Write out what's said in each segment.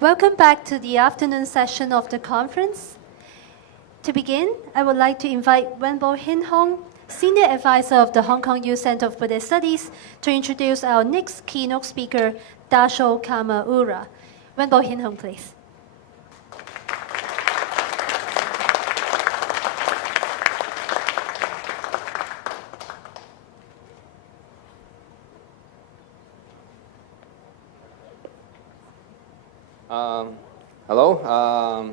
Welcome back to the afternoon session of the conference. To begin, I would like to invite Wenbo Hin Hong, Senior Advisor of the Hong Kong Youth Center of Buddhist Studies, to introduce our next keynote speaker, Dasho Karma Ura. Wenbo Hin Hong, please. Hello.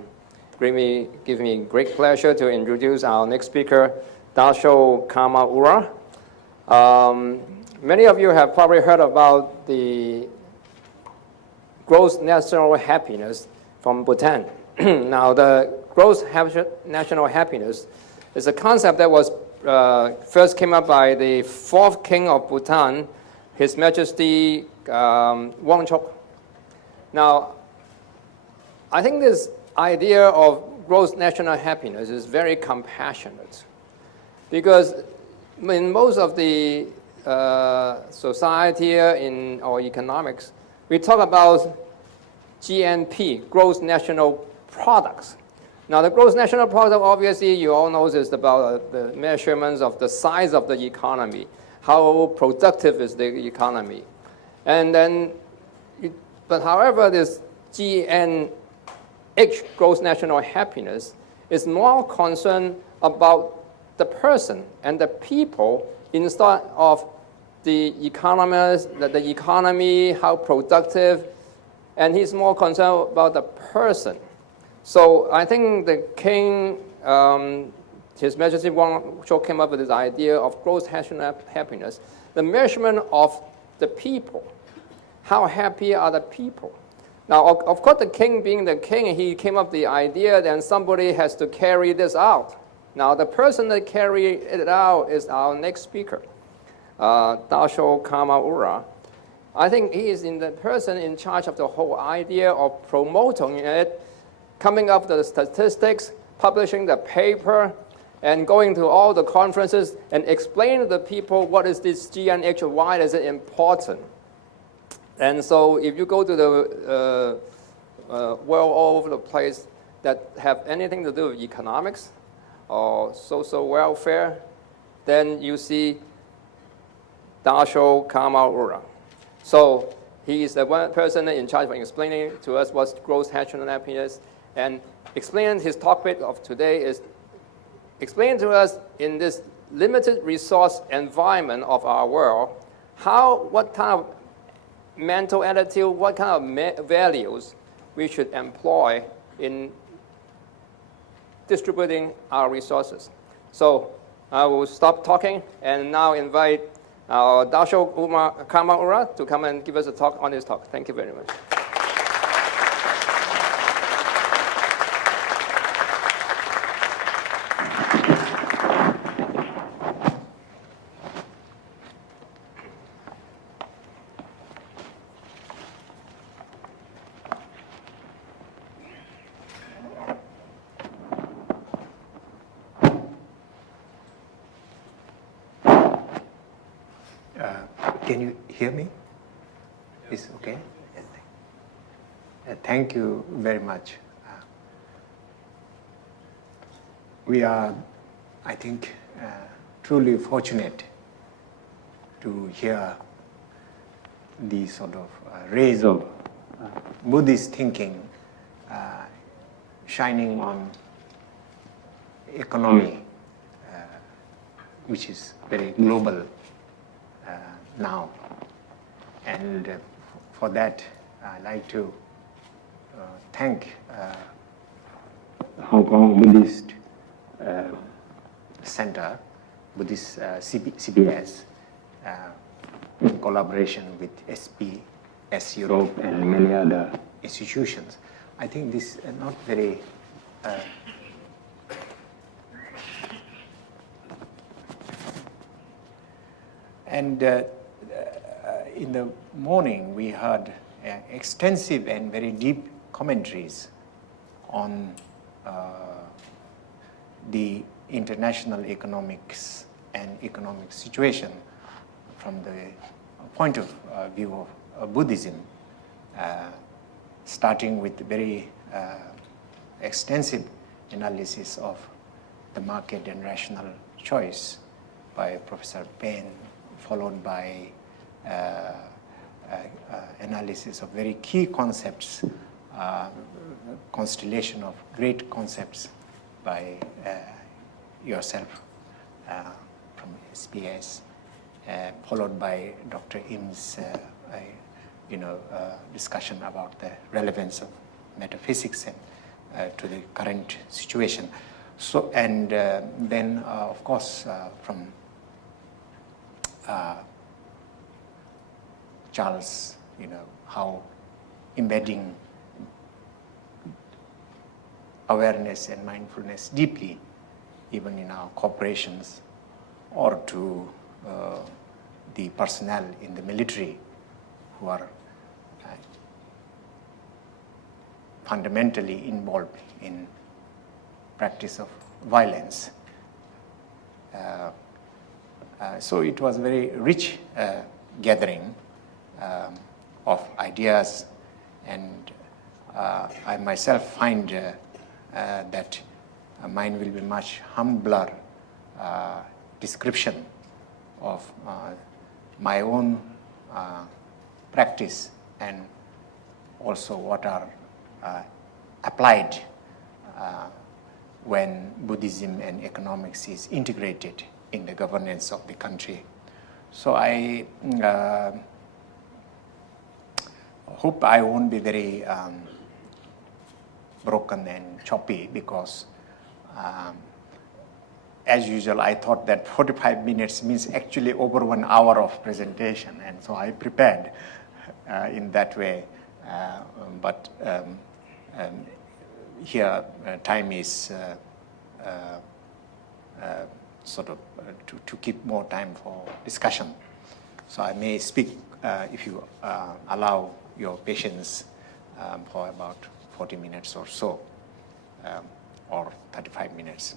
Give me great pleasure to introduce our next speaker, Dasho Karma Ura. Many of you have probably heard about the gross national happiness from Bhutan. Now, the gross national happiness is a concept that was first came up by the fourth king of Bhutan, His Majesty Wangchuk. Now, I think this idea of gross national happiness is very compassionate, because in most of the society in our economics, we talk about GNP, gross national products. Now, the gross national product, obviously, you all know is about the measurements of the size of the economy, how productive is the economy. And then, but however, this GNH, gross national happiness, is more concerned about the person and the people instead of the economy, how productive, and he's more concerned about the person. So I think the king, His Majesty Wangchuk, came up with this idea of gross national happiness, the measurement of the people. How happy are the people? Now, of course, the king being the king, he came up with the idea that somebody has to carry this out. Now, the person that carry it out is our next speaker, Dasho Karma Ura. I think he is the person in charge of the whole idea of promoting it, coming up with the statistics, publishing the paper, and going to all the conferences and explaining to the people what is this GNH, why is it important. And so if you go to the world all over the place that have anything to do with economics or social welfare, then you see Dasho Karma Ura. So he is the one person in charge of explaining to us what's gross national happiness, and explaining his topic of today is explain to us in this limited resource environment of our world, what kind of mental attitude, what kind of values we should employ in distributing our resources. So I will stop talking and now invite our Dasho Karma Ura to come and give us a talk on this talk. Thank you very much. Can you hear me? Is okay? Thank you very much. We are, I think, truly fortunate to hear the sort of rays of Buddhist thinking shining on economy, which is very global now. And for that, I'd like to thank Hong Kong Buddhist Center, Buddhist CBS, in collaboration with SPS Europe and many other institutions. I think this is not very and in the morning, we heard extensive and very deep commentaries on the international economics and economic situation from the point of view of Buddhism. starting with very extensive analysis of the market and rational choice by Professor Payne, followed by analysis of very key concepts, constellation of great concepts by yourself from SBS, followed by Dr. Im's discussion about the relevance of metaphysics and to the current situation. So, and then of course from Charles, how embedding awareness and mindfulness deeply, even in our corporations, or to the personnel in the military who are fundamentally involved in practice of violence. So it was a very rich gathering of ideas, and I myself find that mine will be much humbler description of my own practice, and also what are applied when Buddhism and economics is integrated in the governance of the country. So I hope I won't be very broken and choppy, because as usual I thought that 45 minutes means actually over 1 hour of presentation, and so I prepared in that way, but here time is sort of to keep more time for discussion. So I may speak, if you allow your patience, for about 40 minutes or so, or 35 minutes,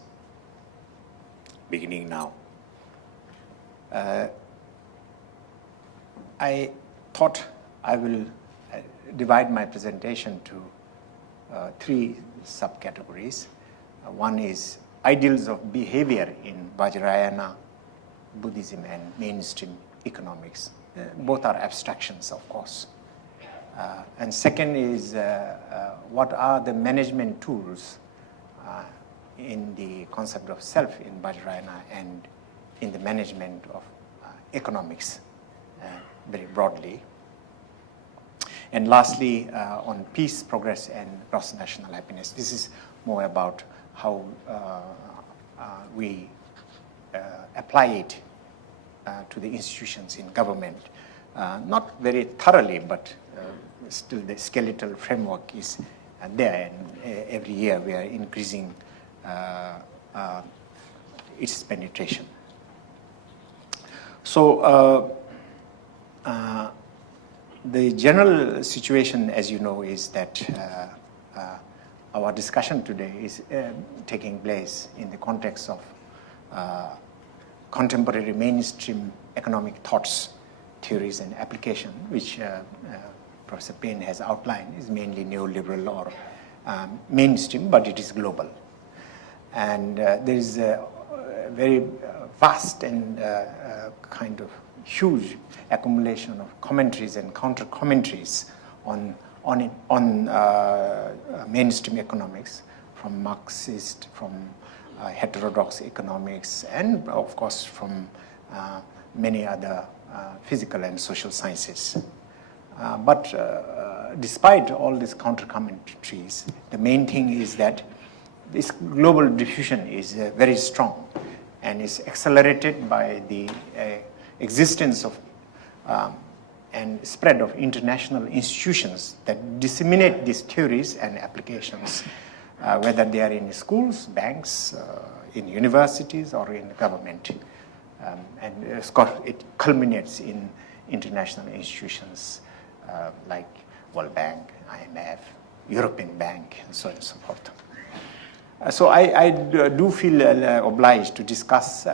beginning now. I thought I will divide my presentation to 3 subcategories. One is ideals of behavior in Vajrayana Buddhism and mainstream economics. Both are abstractions, of course. And second is what are the management tools in the concept of self in Vajrayana and in the management of economics, very broadly. And lastly, on peace, progress, and gross national happiness. This is more about how we apply it to the institutions in government. Not very thoroughly, but still the skeletal framework is there, and every year we are increasing its penetration. So the general situation, as you know, is that our discussion today is taking place in the context of contemporary mainstream economic thoughts, theories, and application, which Professor Payne has outlined is mainly neoliberal or mainstream, but it is global. And there is a very vast and kind of huge accumulation of commentaries and counter-commentaries on mainstream economics, from Marxist, from heterodox economics, and of course from many other physical and social sciences. But despite all these counter-commentaries, the main thing is that this global diffusion is very strong and is accelerated by the existence of and spread of international institutions that disseminate these theories and applications, whether they are in schools, banks, in universities, or in government. And it culminates in international institutions like World Bank, IMF, European Bank, and so on and so forth. So I do feel obliged to discuss.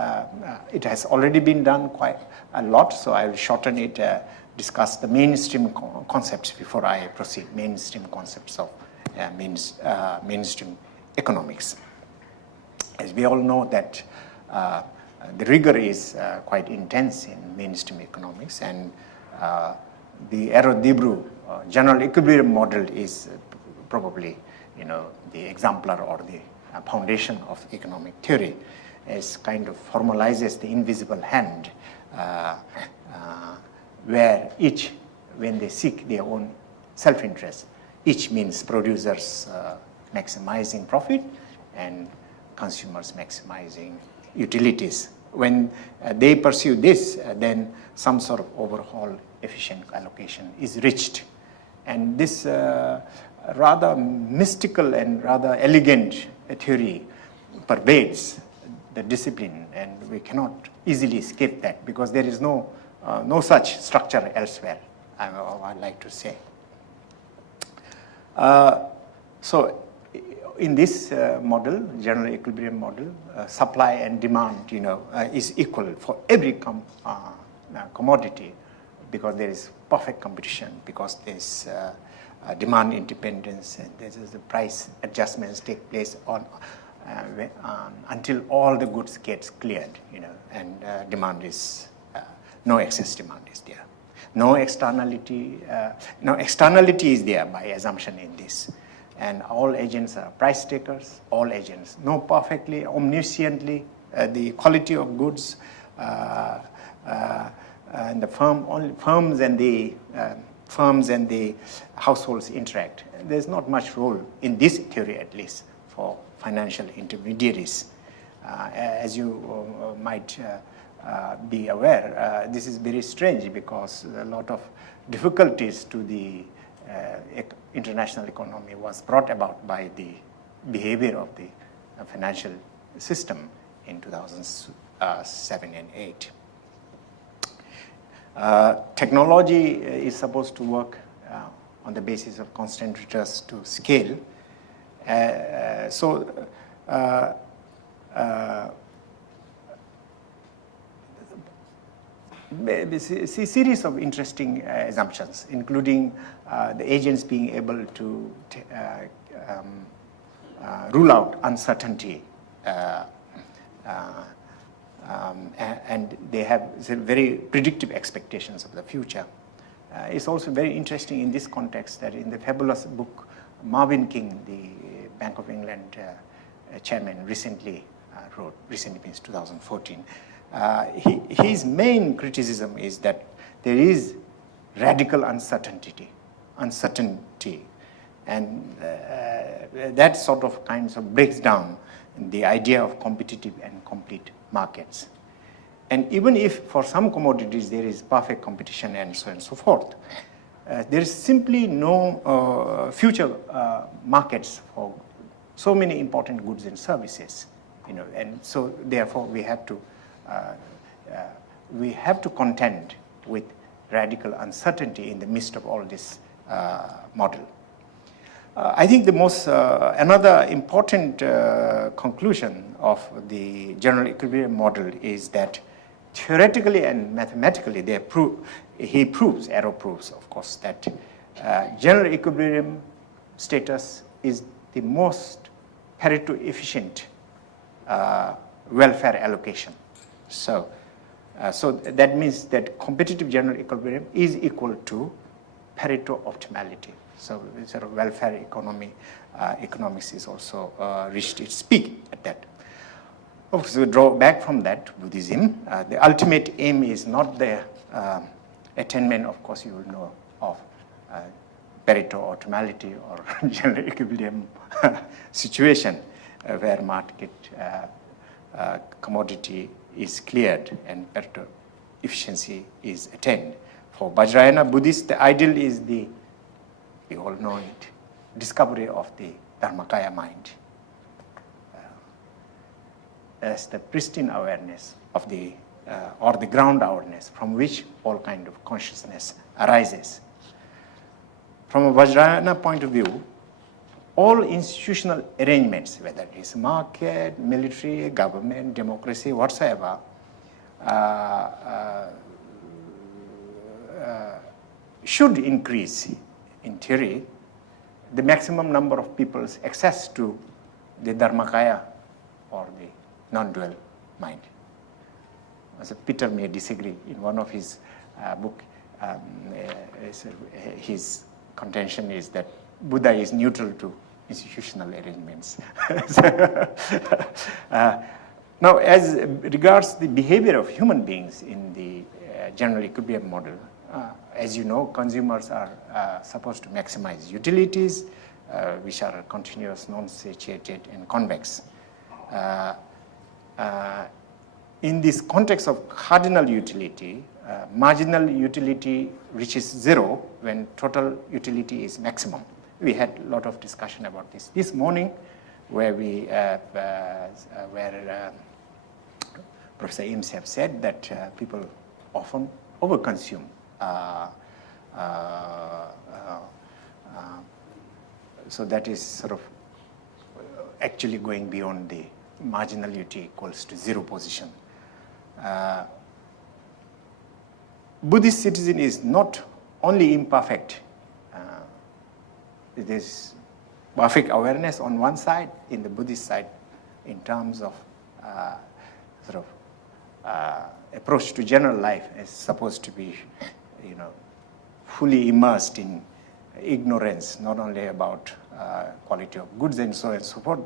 It has already been done quite a lot, so I will shorten it, discuss the mainstream concepts before I proceed, mainstream concepts of mainstream economics. As we all know that the rigor is quite intense in mainstream economics, and the Arrow-Debrew general equilibrium model is probably, the exemplar or the foundation of economic theory, as kind of formalizes the invisible hand, where each, when they seek their own self-interest, each means producers maximizing profit and consumers maximizing utilities. When they pursue this, then some sort of overall efficient allocation is reached. And this rather mystical and rather elegant theory pervades the discipline, and we cannot easily escape that because there is no such structure elsewhere, I'd like to say. So in this model, general equilibrium model, supply and demand, is equal for every commodity, because there is perfect competition, because there is demand independence, and the price adjustments take place until all the goods gets cleared, and demand is no excess demand is there. No externality is there by assumption in this. And all agents are price takers. All agents know perfectly, omnisciently, the quality of goods, and the firms and the households interact. There's not much role in this theory, at least, for financial intermediaries. As you might be aware, this is very strange because a lot of difficulties to the international economy was brought about by the behavior of the financial system in 2007 and 8. Technology is supposed to work on the basis of constant returns to scale. Series of interesting assumptions, including the agents being able to rule out uncertainty, and they have very predictive expectations of the future. It's also very interesting in this context that in the fabulous book, Marvin King, the Bank of England chairman, recently wrote, recently means 2014, his main criticism is that there is radical uncertainty, and that sort of breaks down the idea of competitive and complete markets. And even if for some commodities there is perfect competition and so on and so forth, there is simply no future markets for so many important goods and services, and so therefore we have to contend with radical uncertainty in the midst of all this model. I think the most another important conclusion of the general equilibrium model is that theoretically and mathematically Arrow proves, of course, that general equilibrium status is the most Pareto efficient welfare allocation. So that means that competitive general equilibrium is equal to Pareto optimality. So sort of welfare economics is also reached its peak at that. Of course, we draw back from that Buddhism. The ultimate aim is not the attainment, of course, you will know, of Pareto optimality or general equilibrium situation where market commodity is cleared and Pareto efficiency is attained. For Vajrayana Buddhists, the ideal is we all know it, discovery of the Dharmakaya mind. As the pristine awareness of or the ground awareness from which all kind of consciousness arises. From a Vajrayana point of view, all institutional arrangements, whether it is market, military, government, democracy, should increase, in theory, the maximum number of people's access to the Dharmakaya or the non-dual mind. So Peter may disagree. In one of his book, his contention is that Buddha is neutral to institutional arrangements. Now, as regards the behavior of human beings in the general equilibrium model, as you know, consumers are supposed to maximize utilities, which are continuous, non-satiated, and convex. In this context of cardinal utility, marginal utility reaches zero when total utility is maximum. We had a lot of discussion about this morning, where Professor Eames have said that people often overconsume. So that is sort of actually going beyond the marginal utility equals to zero position. Buddhist citizen is not only imperfect. It is perfect awareness on one side, in the Buddhist side, in terms of approach to general life is supposed to be, fully immersed in ignorance, not only about quality of goods and so on and so forth,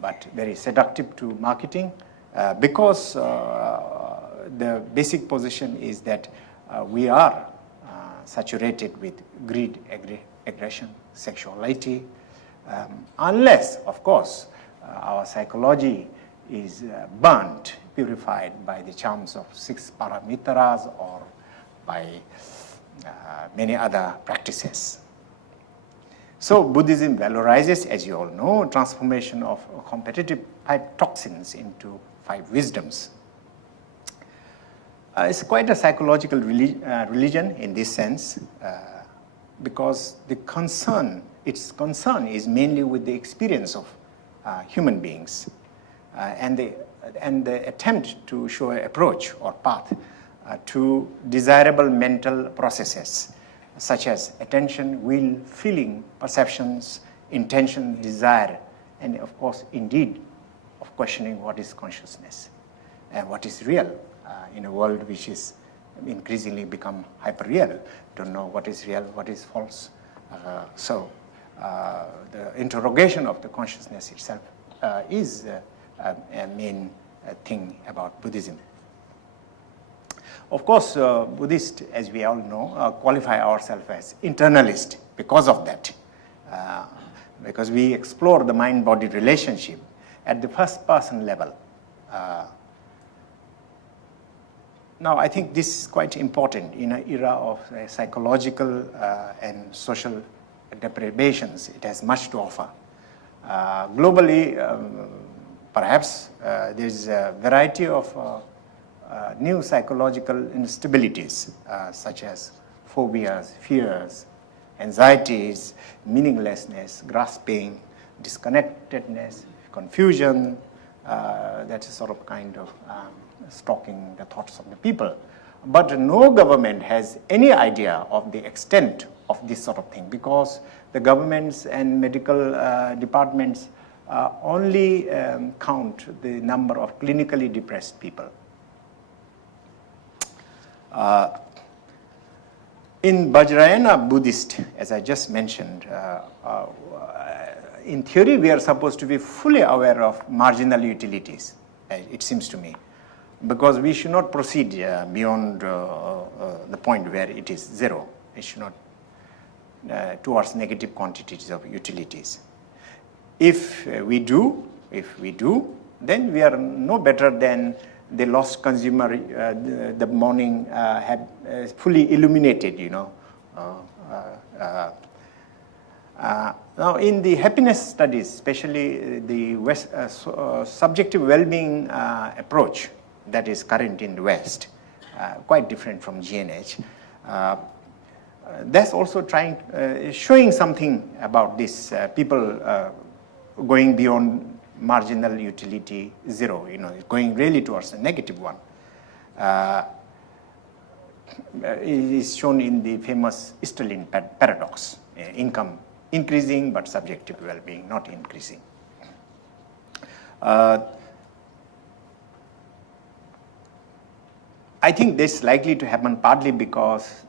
but very seductive to marketing, because the basic position is that we are saturated with greed, aggression, sexuality, unless, of course, our psychology is burnt, purified by the charms of 6 paramitras or by many other practices. So Buddhism valorizes, as you all know, transformation of competitive 5 toxins into 5 wisdoms. It's quite a psychological religion in this sense, because its concern is mainly with the experience of human beings, and the attempt to show an approach or path to desirable mental processes, such as attention, will, feeling, perceptions, intention, desire, and of course, indeed, of questioning what is consciousness and what is real in a world which is increasingly become hyper-real. Don't know what is real, what is false. So the interrogation of the consciousness itself is a main thing about Buddhism. Of course, Buddhists, as we all know, qualify ourselves as internalist because of that, because we explore the mind-body relationship at the first-person level. Now, I think this is quite important in an era of psychological and social deprivations. It has much to offer. Globally, perhaps there is a variety of new psychological instabilities, such as phobias, fears, anxieties, meaninglessness, grasping, disconnectedness, confusion. That's a sort of kind of stalking the thoughts of the people. But no government has any idea of the extent of this sort of thing, because the governments and medical departments only count the number of clinically depressed people. In Vajrayana Buddhist, as I just mentioned, in theory we are supposed to be fully aware of marginal utilities, it seems to me, because we should not proceed beyond the point where it is zero. It should not towards negative quantities of utilities. If we do, then we are no better than the lost consumer the morning had fully illuminated, Now, in the happiness studies, especially the subjective well-being approach that is current in the West, quite different from GNH, that's also showing something about this, people going beyond marginal utility zero, going really towards a negative one. is shown in the famous Easterlin paradox, income increasing but subjective well-being not increasing. I think this is likely to happen partly because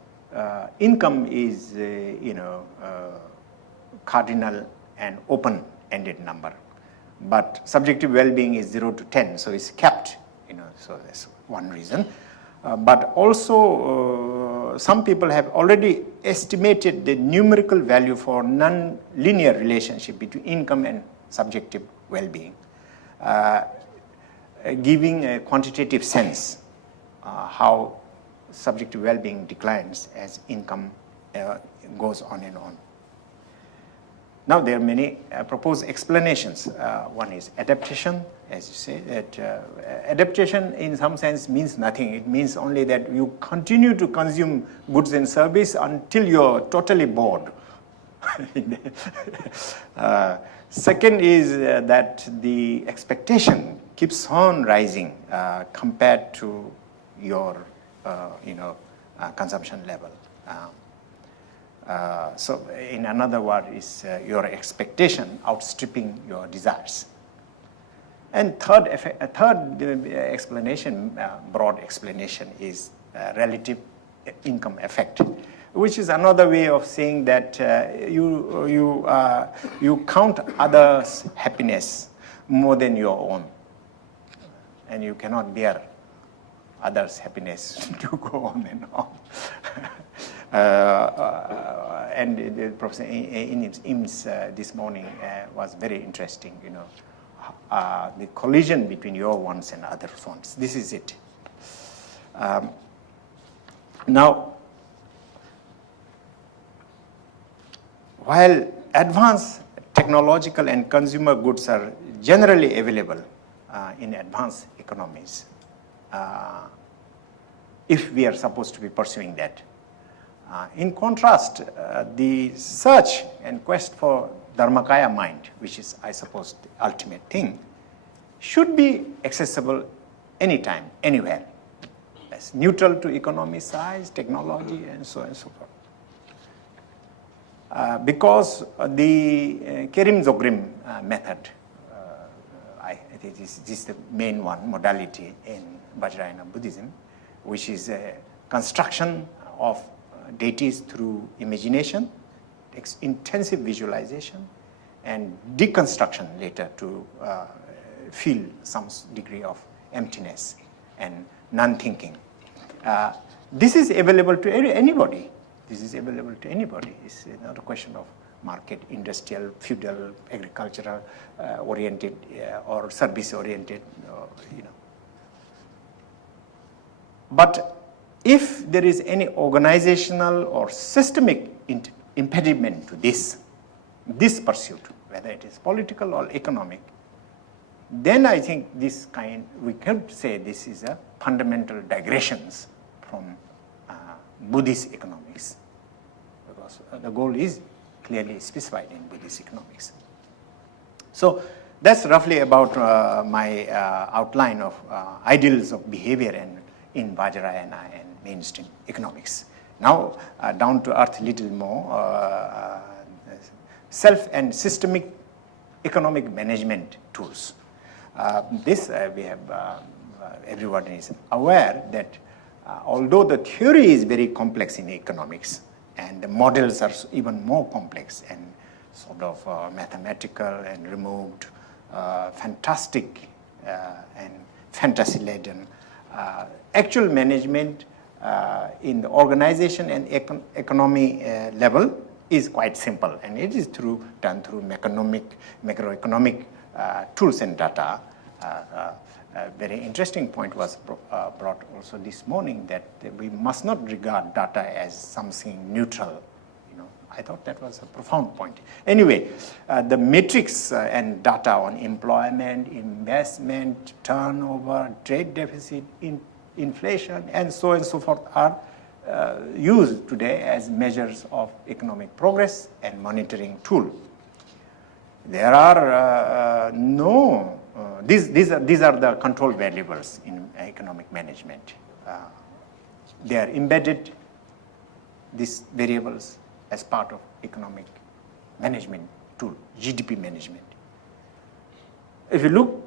income is, cardinal and open-ended number, but subjective well-being is 0 to 10, so it's capped, so that's one reason. But also, some people have already estimated the numerical value for non-linear relationship between income and subjective well-being, giving a quantitative sense how subjective well-being declines as income goes on and on. Now, there are many proposed explanations. One is adaptation, as you say, that adaptation in some sense means nothing. It means only that you continue to consume goods and service until you're totally bored. Second is that the expectation keeps on rising compared to your, consumption level. So in another word is your expectation outstripping your desires. And third explanation, broad explanation, is relative income effect, which is another way of saying that you count others' happiness more than your own, and you cannot bear others' happiness to go on and on. And the Professor Ims this morning was very interesting, the collision between your wants and others' wants. This is it. Now, while advanced technological and consumer goods are generally available in advanced economies, if we are supposed to be pursuing that. In contrast, the search and quest for Dharmakaya mind, which is, I suppose, the ultimate thing, should be accessible anytime, anywhere. As neutral to economy, size, technology, and so on and so forth. Because the Kerim-Zogrim method, I think this is the main one, modality in Vajrayana Buddhism, which is a construction of deities through imagination, intensive visualization, and deconstruction later to feel some degree of emptiness and non-thinking. This is available to anybody. This is available to anybody. It's not a question of market, industrial, feudal, agricultural oriented or service oriented, But if there is any organizational or systemic impediment to this pursuit, whether it is political or economic, then I think we could say this is a fundamental digressions from Buddhist economics, because the goal is clearly specified in Buddhist economics. So that's roughly about my outline of ideals of behavior and in Vajrayana and mainstream economics. Now, down to earth a little more, self and systemic economic management tools. This we have, everyone is aware that although the theory is very complex in economics, and the models are even more complex and sort of mathematical and removed, fantastic and fantasy-laden, actual management in the organization and economy level is quite simple, and it is done through macroeconomic tools and data. A very interesting point was brought also this morning, that we must not regard data as something neutral. I thought that was a profound point. Anyway, the metrics and data on employment, investment, turnover, trade deficit, inflation, and so on and so forth are used today as measures of economic progress and monitoring tool. There are these are the control variables in economic management. they are embedded, these variables, as part of economic management tool, GDP management. If you look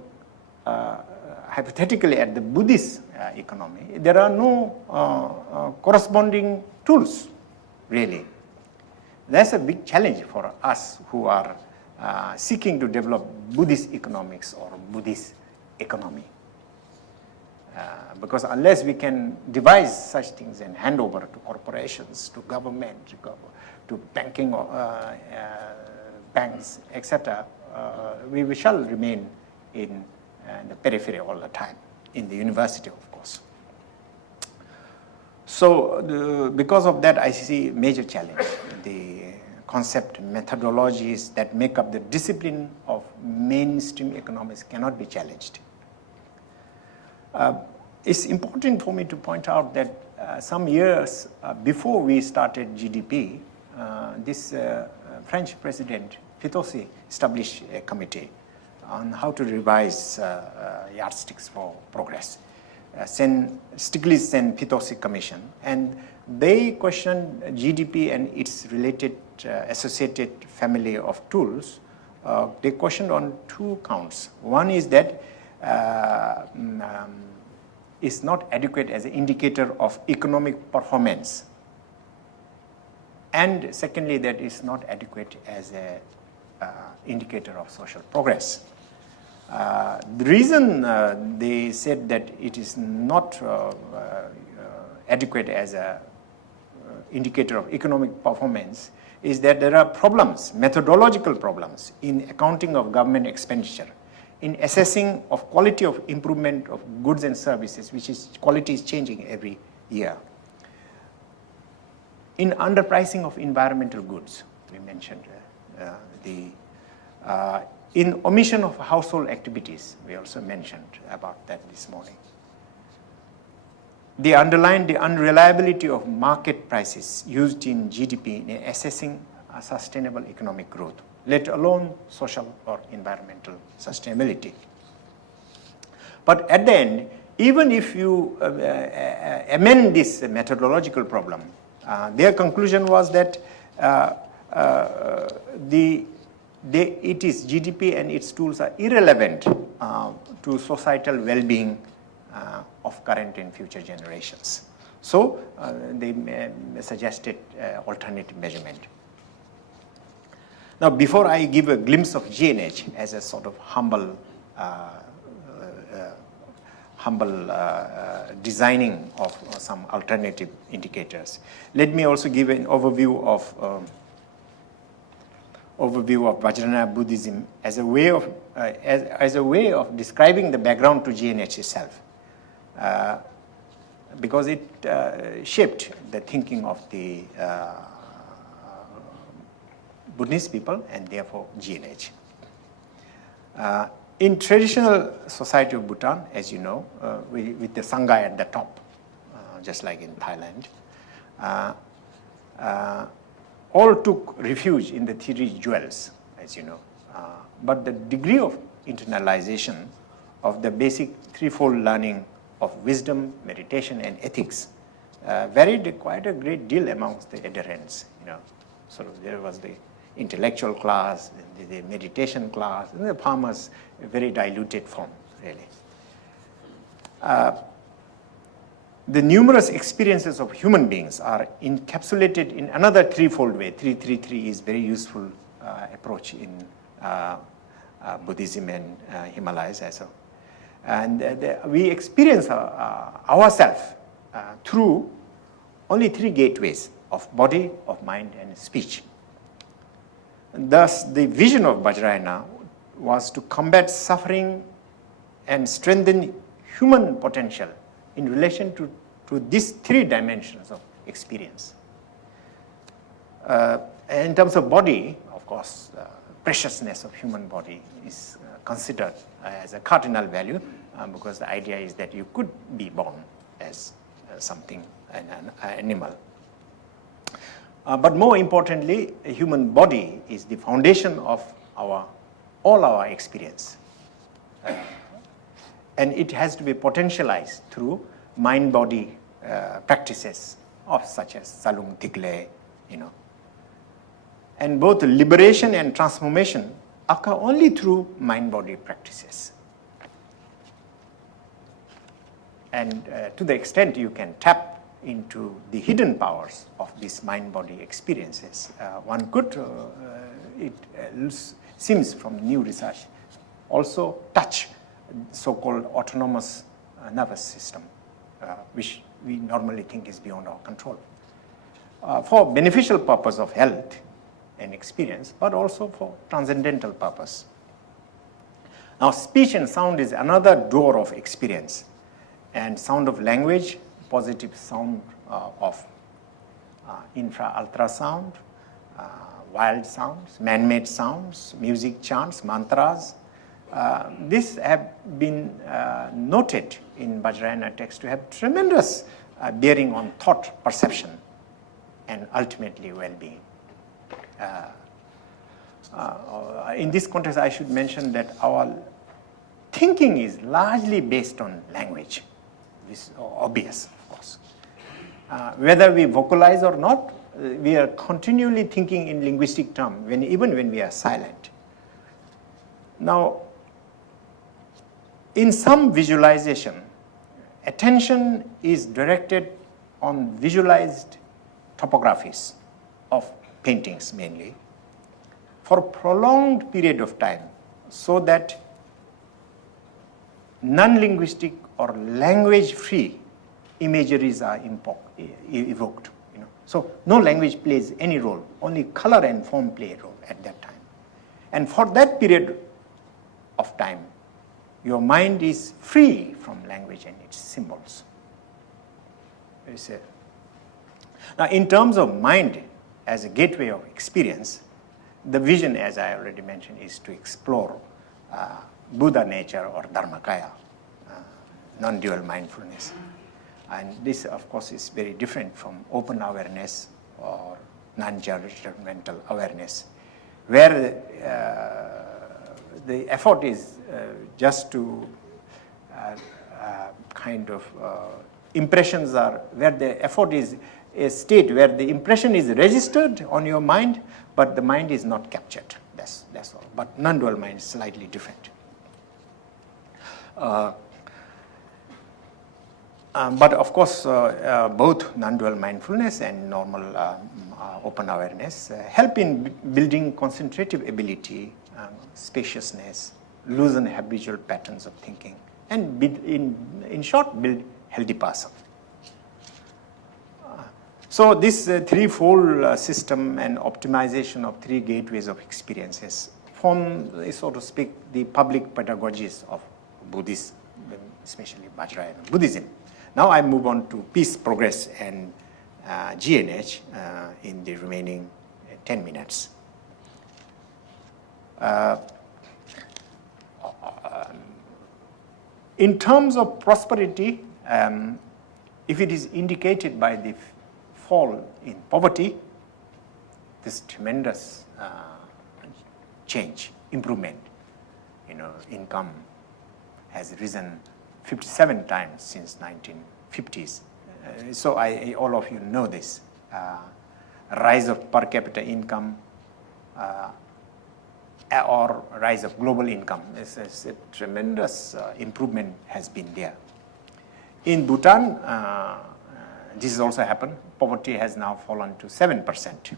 hypothetically at the Buddhist economy, there are no corresponding tools, really. That's a big challenge for us who are seeking to develop Buddhist economics or Buddhist economy. Because unless we can devise such things and hand over to corporations, to government, to banking, banks, etc., we shall remain in the periphery all the time, in the university, of course. So because of that, I see major challenge. The concept methodologies that make up the discipline of mainstream economics cannot be challenged. It's important for me to point out that some years before we started GDP, this French president, Pitosi, established a committee on how to revise yardsticks for progress. Stiglitz and Pitosi Commission, and they questioned GDP and its related associated family of tools. They questioned on two counts. One is that it's not adequate as an indicator of economic performance, and secondly, that it's not adequate as an indicator of social progress. The reason they said that it is not adequate as an indicator of economic performance is that there are problems, methodological problems, in accounting of government expenditure, in assessing of quality of improvement of goods and services, which is quality is changing every year, in underpricing of environmental goods, we mentioned in omission of household activities, we also mentioned about that this morning. They underlined the unreliability of market prices used in GDP in assessing a sustainable economic growth, let alone social or environmental sustainability. But at the end, even if you amend this methodological problem, their conclusion was that it is GDP and its tools are irrelevant to societal well-being of current and future generations. So they suggested alternative measurement. Now, before I give a glimpse of GNH as a sort of humble designing of some alternative indicators, let me also give an overview of Vajrayana Buddhism as a way of describing the background to GNH itself, because it shaped the thinking of the Buddhist people and therefore GNH. In traditional society of Bhutan, as you know, with the Sangha at the top, just like in Thailand, all took refuge in the three jewels, as you know. But the degree of internalization of the basic threefold learning of wisdom, meditation, and ethics varied quite a great deal amongst the adherents. Sort of there was the intellectual class, the meditation class, and the farmers, a very diluted form, really. The numerous experiences of human beings are encapsulated in another threefold way. 333 is very useful approach in Buddhism and Himalayas as well. And we experience ourselves through only three gateways of body, of mind, and speech. And thus, the vision of Vajrayana was to combat suffering and strengthen human potential in relation to these three dimensions of experience. In terms of body, of course, preciousness of human body is considered as a cardinal value, because the idea is that you could be born as something, an animal. But more importantly, a human body is the foundation of all our experience. And it has to be potentialized through mind-body practices of such as Salung Tigle, And both liberation and transformation occur only through mind-body practices. And to the extent you can tap into the hidden powers of these mind-body experiences, one could, it seems from new research, also touch so-called autonomous nervous system, which we normally think is beyond our control, for beneficial purpose of health and experience, but also for transcendental purpose. Now, speech and sound is another door of experience, and sound of language, positive sound of infra-ultrasound, wild sounds, man-made sounds, music, chants, mantras. These have been noted in Vajrayana text to have tremendous bearing on thought, perception, and ultimately well-being. In this context, I should mention that our thinking is largely based on language. This is obvious, of course. Whether we vocalize or not, we are continually thinking in linguistic terms, even when we are silent. Now, in some visualization, attention is directed on visualized topographies of paintings mainly for a prolonged period of time, so that non-linguistic or language-free imageries are evoked. So no language plays any role, only color and form play a role at that time. And for that period of time, your mind is free from language and its symbols. Now, in terms of mind as a gateway of experience, the vision, as I already mentioned, is to explore Buddha nature or Dharmakaya, non-dual mindfulness. And this, of course, is very different from open awareness or non-judgmental awareness, where the effort is just to impressions are, where the effort is a state where the impression is registered on your mind, but the mind is not captured. That's all. But non-dual mind is slightly different. But of course, both non-dual mindfulness and normal open awareness help in building concentrative ability, spaciousness, loosen habitual patterns of thinking, and in short, build healthy person. So this threefold system and optimization of three gateways of experiences form, so to speak, the public pedagogies of Buddhism, especially Vajrayana Buddhism. Now I move on to peace, progress, and GNH in the remaining 10 minutes. In terms of prosperity, if it is indicated by the fall in poverty, this tremendous change, improvement, income has risen 57 times since 1950s. So all of you know this. Rise of per capita income or rise of global income. It's a tremendous improvement has been there. In Bhutan, this has also happened. Poverty has now fallen to 7%.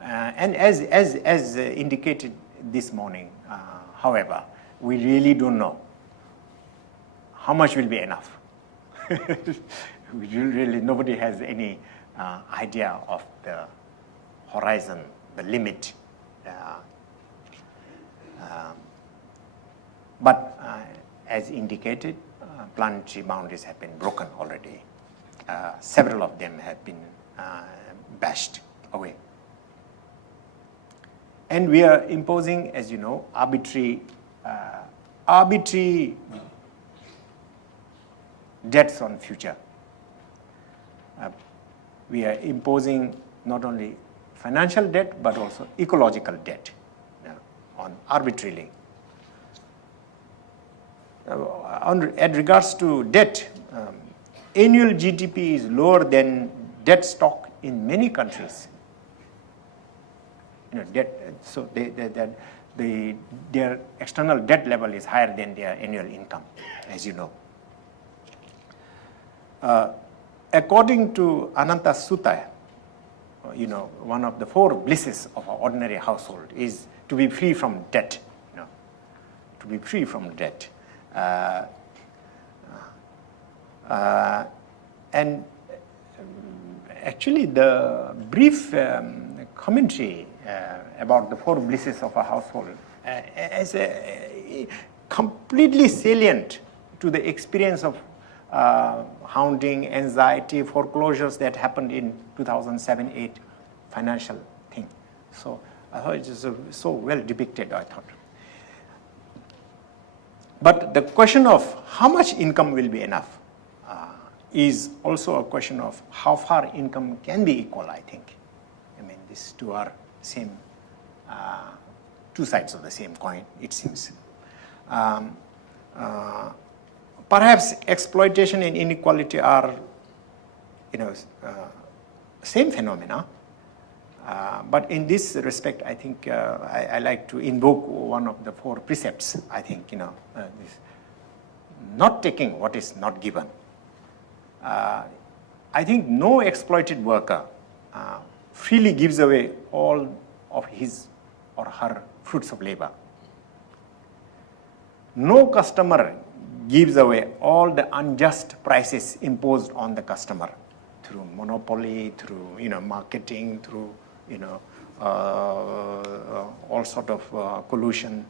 And as indicated this morning, however, we really don't know how much will be enough. Nobody has any idea of the horizon, the limit. But as indicated, planetary boundaries have been broken already. Several of them have been bashed away. And we are imposing, as you know, arbitrary debts on future. We are imposing not only financial debt, but also ecological debt on arbitrarily. As regards to debt, annual GDP is lower than debt stock in many countries. So their external debt level is higher than their annual income, as you know. According to Ananta Sutta, one of the 4 blisses of an ordinary household is to be free from debt. To be free from debt. And actually, the brief commentary about the 4 blisses of a household as completely salient to the experience of hounding, anxiety, foreclosures that happened in 2007-8 financial thing. So I thought it was so well depicted, I thought. But the question of how much income will be enough is also a question of how far income can be equal, I think. I mean, these two are same, 2 sides of the same coin, it seems. Perhaps exploitation and inequality are, same phenomena. But in this respect, I think I like to invoke one of the 4 precepts. I think, this, not taking what is not given. I think no exploited worker freely gives away all of his or her fruits of labor. No customer gives away all the unjust prices imposed on the customer through monopoly, through marketing, through all sort of collusion.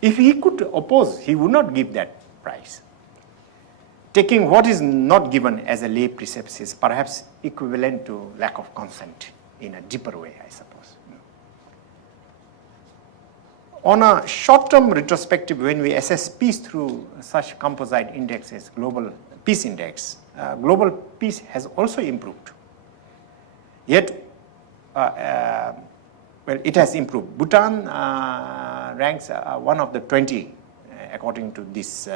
If he could oppose, he would not give that price. Taking what is not given as a lay precept is perhaps equivalent to lack of consent in a deeper way, I suppose. On a short-term retrospective, when we assess peace through such composite indexes, global peace index, global peace has also improved. Yet, it has improved. Bhutan ranks one of the 20 according to this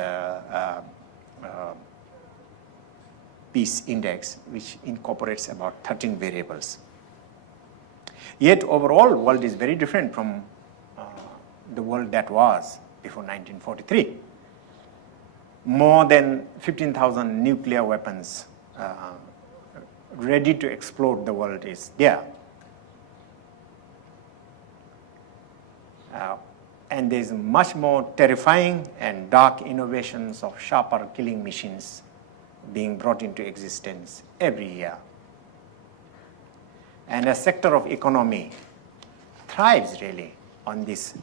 peace index, which incorporates about 13 variables. Yet overall, world is very different from the world that was before 1943. More than 15,000 nuclear weapons ready to explode the world is there. And there's much more terrifying and dark innovations of sharper killing machines being brought into existence every year. And a sector of economy thrives really on this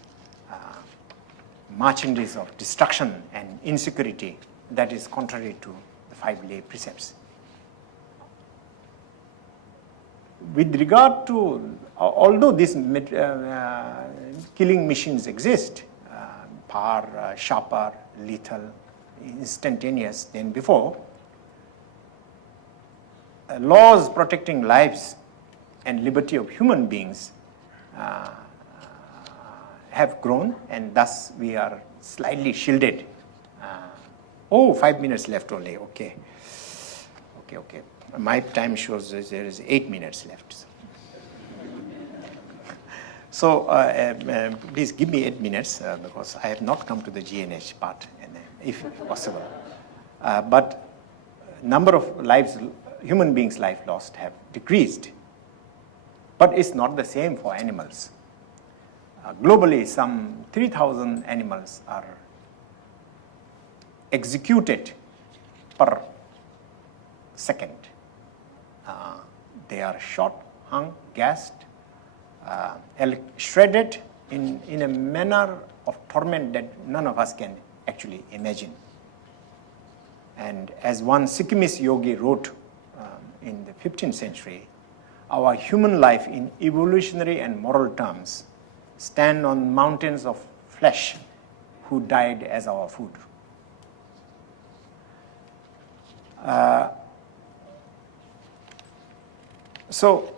merchandise of destruction and insecurity that is contrary to the 5 lay precepts. With regard to, although these killing machines exist, far sharper, lethal, instantaneous than before, laws protecting lives and liberty of human beings have grown, and thus we are slightly shielded. 5 minutes left only, okay. My time shows there is 8 minutes left. So please give me 8 minutes because I have not come to the GNH part, and if possible. But number of lives, human beings' life lost have decreased. But it's not the same for animals. Globally, some 3,000 animals are executed per second. They are shot, hung, gassed, shredded in a manner of torment that none of us can actually imagine. And as one Sikkimese yogi wrote in the 15th century, our human life in evolutionary and moral terms stand on mountains of flesh who died as our food.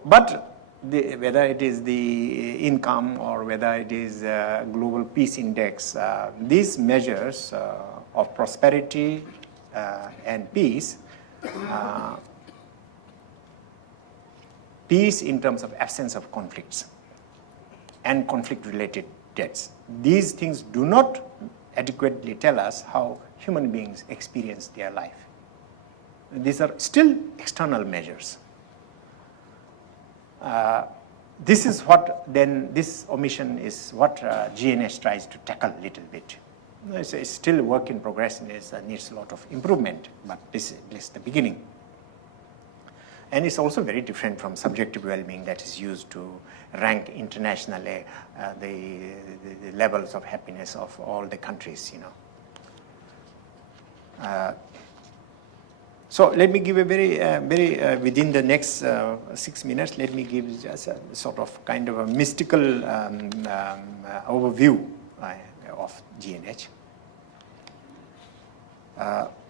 But whether it is the income or whether it is global peace index, these measures of prosperity and peace peace in terms of absence of conflicts and conflict-related deaths. These things do not adequately tell us how human beings experience their life. These are still external measures. This is what then, this omission is what GNH tries to tackle a little bit. It's still a work in progress and it needs a lot of improvement, but this is the beginning. And it's also very different from subjective well-being that is used to rank internationally the levels of happiness of all the countries, you know. So let me give a very within the next 6 minutes, let me give just a sort of kind of a mystical overview of GNH.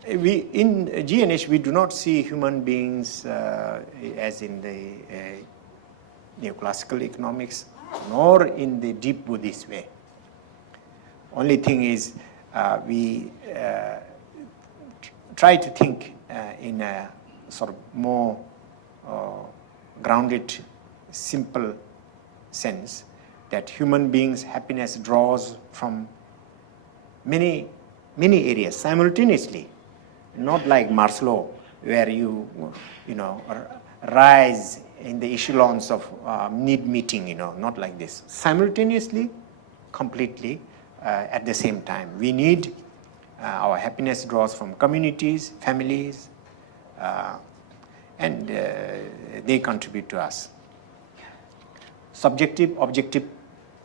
In GNH, we do not see human beings as in the neoclassical economics, nor in the deep Buddhist way. Only thing is, we try to think in a sort of more grounded, simple sense that human beings' happiness draws from many areas simultaneously, not like Maslow, where you rise in the echelons of need meeting, you know, not like this. Simultaneously, completely, at the same time. We need our happiness draws from communities, families, and they contribute to us. Subjective, objective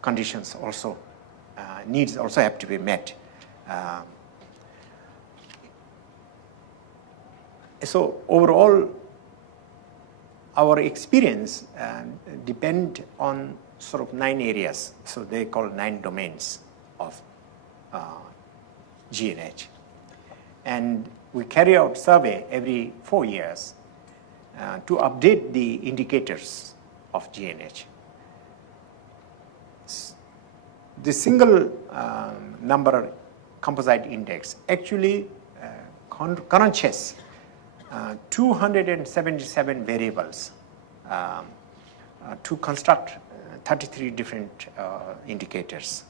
conditions also, needs also have to be met. So overall, our experience depend on sort of 9 areas. So they call 9 domains of GNH. And we carry out survey every 4 years to update the indicators of GNH. The single number composite index actually crunches 277 variables to construct 33 different indicators.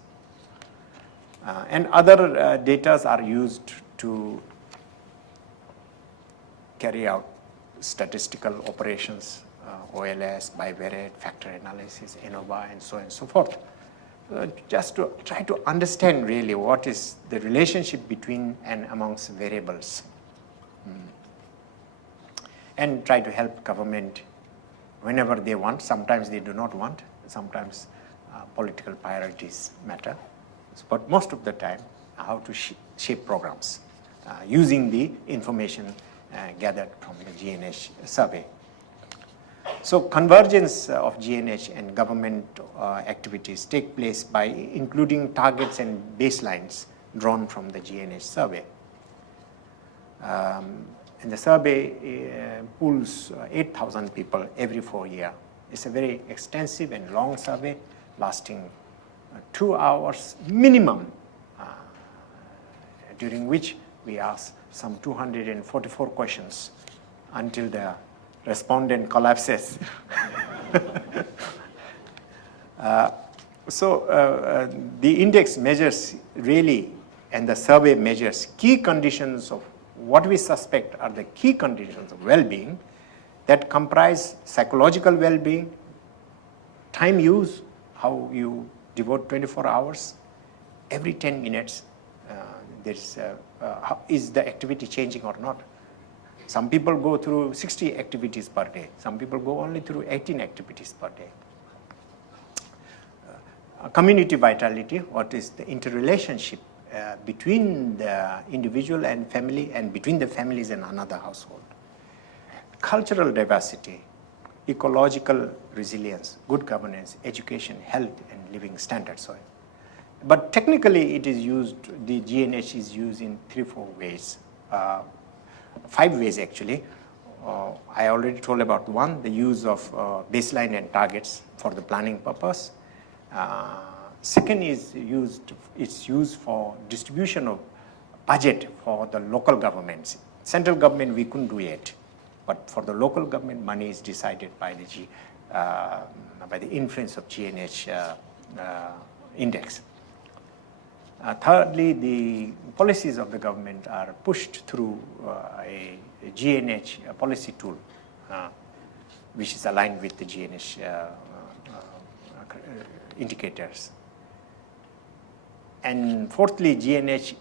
And other data are used to carry out statistical operations, OLS, bivariate, factor analysis, ANOVA, and so on and so forth. Just to try to understand really what is the relationship between and amongst variables. And try to help government whenever they want. Sometimes they do not want. Sometimes political priorities matter. But most of the time, how to shape programs using the information gathered from the GNH survey. So convergence of GNH and government activities take place by including targets and baselines drawn from the GNH survey. And the survey pools 8,000 people every 4 years. It's a very extensive and long survey lasting 2 hours minimum, during which we ask some 244 questions until the respondent collapses. So the index measures really, and the survey measures key conditions of what we suspect are the key conditions of well-being that comprise psychological well-being, time use, how you devote 24 hours, every 10 minutes, is the activity changing or not? Some people go through 60 activities per day. Some people go only through 18 activities per day. Community vitality, what is the interrelationship between the individual and family and between the families and another household. Cultural diversity, ecological resilience, good governance, education, health, and living standards. But technically it is used, the GNH is used in 3-4 ways, 5 ways actually. I already told about one, the use of baseline and targets for the planning purpose. Second is it's used for distribution of budget for the local governments. central government, we couldn't do it. But for the local government, money is decided by the influence of GNH index. Thirdly, the policies of the government are pushed through a GNH policy tool, which is aligned with the GNH indicators. And fourthly, GNH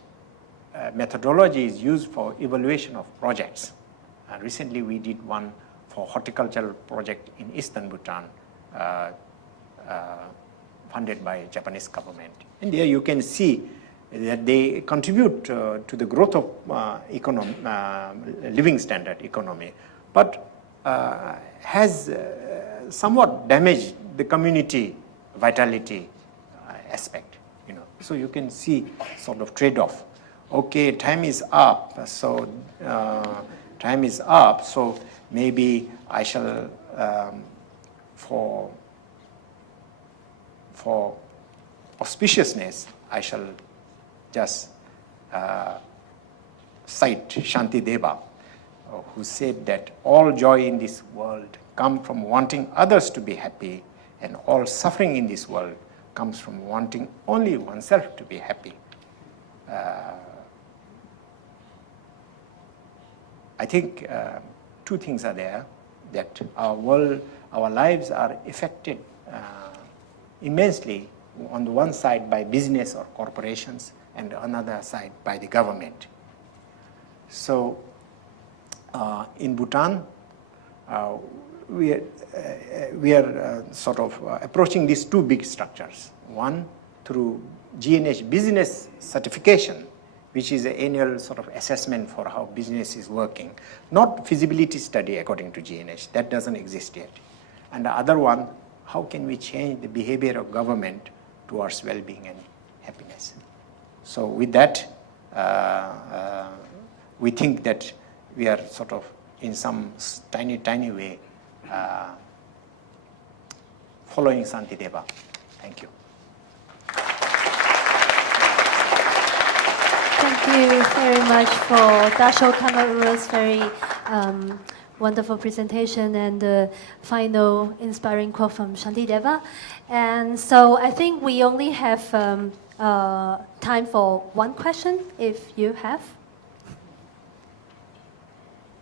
methodology is used for evaluation of projects. Recently, we did one for horticultural project in eastern Bhutan, funded by Japanese government. And there you can see that they contribute to the growth of living standard economy, but has somewhat damaged the community vitality aspect. So you can see sort of trade-off. Okay, time is up, so maybe I shall, for auspiciousness, I shall just cite Shantideva, who said that all joy in this world comes from wanting others to be happy, and all suffering in this world comes from wanting only oneself to be happy. I think two things are there, that our lives are affected immensely, on the one side by business or corporations, and the another side by the government. So in Bhutan, we are sort of approaching these two big structures. One, through GNH business certification, which is an annual sort of assessment for how business is working. Not feasibility study according to GNH, that doesn't exist yet. And the other one, how can we change the behavior of government towards well-being and happiness? So with that, we think that we are sort of in some tiny way following Shantideva. Thank you. Thank you very much for Dasho Karma Ura's very wonderful presentation and the final inspiring quote from Shantideva. And so I think we only have time for one question, if you have.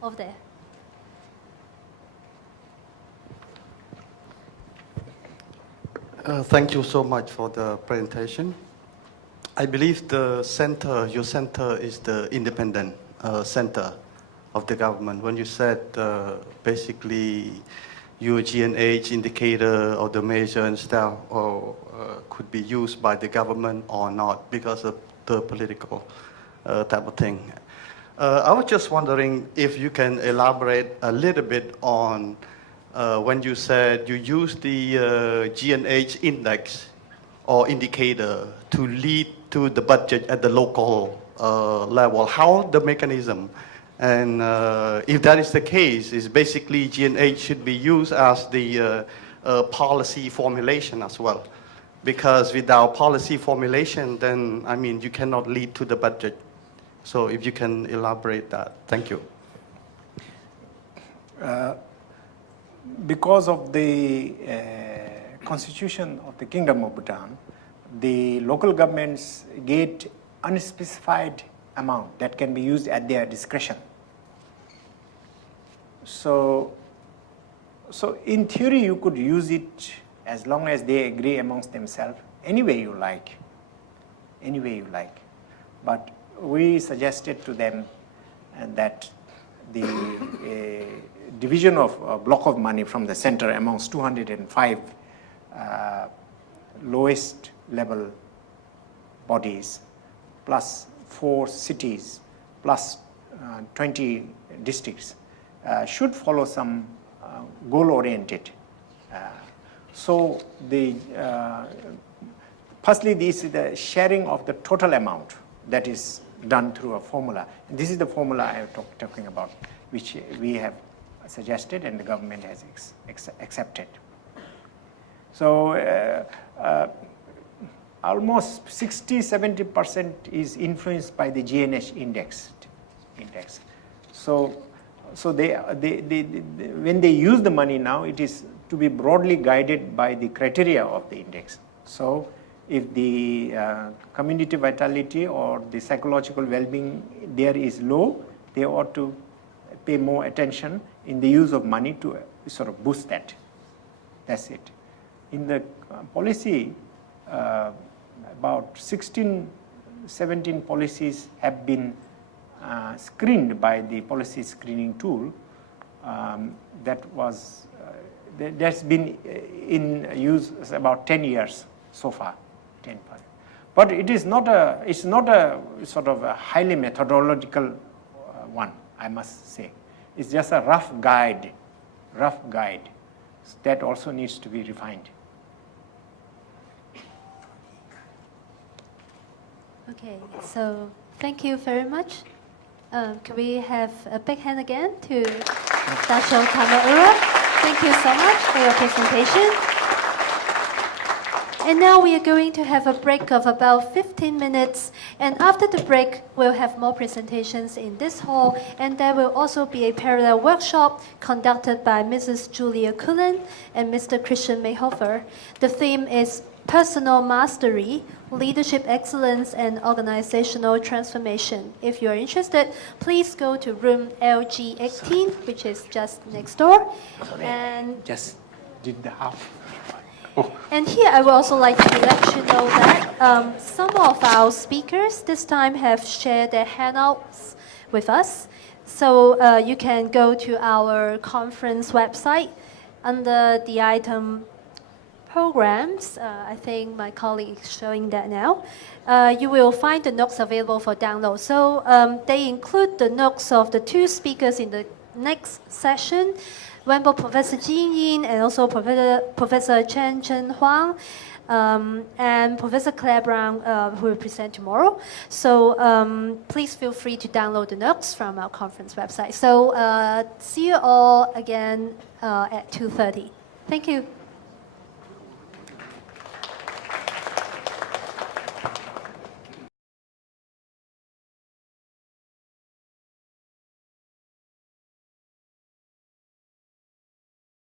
Over there. Thank you so much for the presentation. I believe your center is the independent center of the government. When you said basically your GNH indicator or the measure and stuff could be used by the government or not because of the political type of thing. I was just wondering if you can elaborate a little bit on when you said you use the GNH index or indicator to lead to the budget at the local level. How the mechanism? And if that is the case, is basically GNH should be used as the policy formulation as well. Because without policy formulation, then, I mean, you cannot lead to the budget. So if you can elaborate that. Thank you. Because of the constitution of the Kingdom of Bhutan, the local governments get unspecified amount that can be used at their discretion. So in theory, you could use it as long as they agree amongst themselves, any way you like. But we suggested to them that the division of a block of money from the center amongst 205 lowest level bodies, plus 4 cities, plus 20 districts, should follow some goal-oriented. So firstly, this is the sharing of the total amount that is done through a formula. And this is the formula I am talking about, which we have suggested and the government has accepted. So almost 60-70% is influenced by the GNH index. So when they use the money now, it is to be broadly guided by the criteria of the index. So if the community vitality or the psychological well-being there is low, they ought to pay more attention in the use of money to sort of boost that. That's it. In the policy, about 16, 17 policies have been screened by the policy screening tool. That's been in use about 10 years so far. 10. But it's not a sort of a highly methodological one, I must say. It's just a rough guide. That also needs to be refined. Okay, so thank you very much. Can we have a big hand again to Dasho Karma Ura? Thank you so much for your presentation. And now we are going to have a break of about 15 minutes. And after the break, we'll have more presentations in this hall. And there will also be a parallel workshop conducted by Mrs. Julia Cullen and Mr. Christian Mayhofer. The theme is Personal Mastery, Leadership Excellence, and Organizational Transformation. If you're interested, please go to room LG18, which is just next door. And just did the half. And here I would also like to let you know that some of our speakers this time have shared their handouts with us. So you can go to our conference website under the item programs. I think my colleague is showing that now. You will find the notes available for download. So they include the notes of the two speakers in the next session. Wenbo Professor Jin Yin and also Professor Chen Chen Huang and Professor Claire Brown who will present tomorrow. So please feel free to download the notes from our conference website. So see you all again at 2:30. Thank you.